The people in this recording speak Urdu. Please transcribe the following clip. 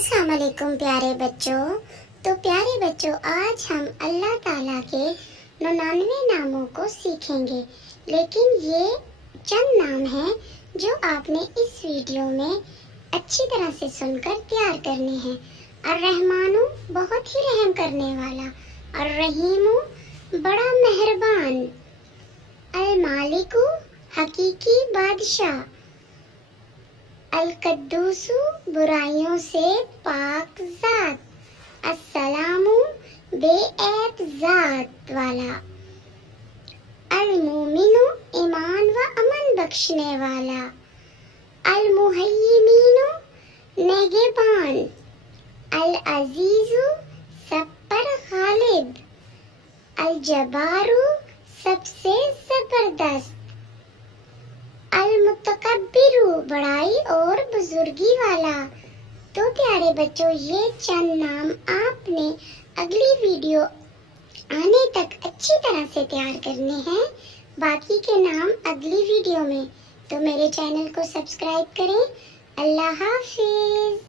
السلام علیکم پیارے بچوں. تو پیارے بچوں، آج ہم اللہ تعالیٰ کے 99 ناموں کو سیکھیں گے، لیکن یہ چند نام ہیں جو آپ نے اس ویڈیو میں اچھی طرح سے سن کر تیار کرنے ہیں. الرحمن بہت ہی رحم کرنے والا، الرحیم بڑا مہربان، المالک حقیقی بادشاہ، القدوس برائیوں سے پاک ذات، السلام بے عیب ذات والا، المومن ایمان و امن بخشنے والا، المہیمین نگہبان، العزیز سب پر غالب، الجبار سب سے زبردست، المتکبر بڑائی اور بزرگی والا. تو پیارے بچوں، یہ چند نام آپ نے اگلی ویڈیو آنے تک اچھی طرح سے تیار کرنے ہیں، باقی کے نام اگلی ویڈیو میں. تو میرے چینل کو سبسکرائب کریں. اللہ حافظ.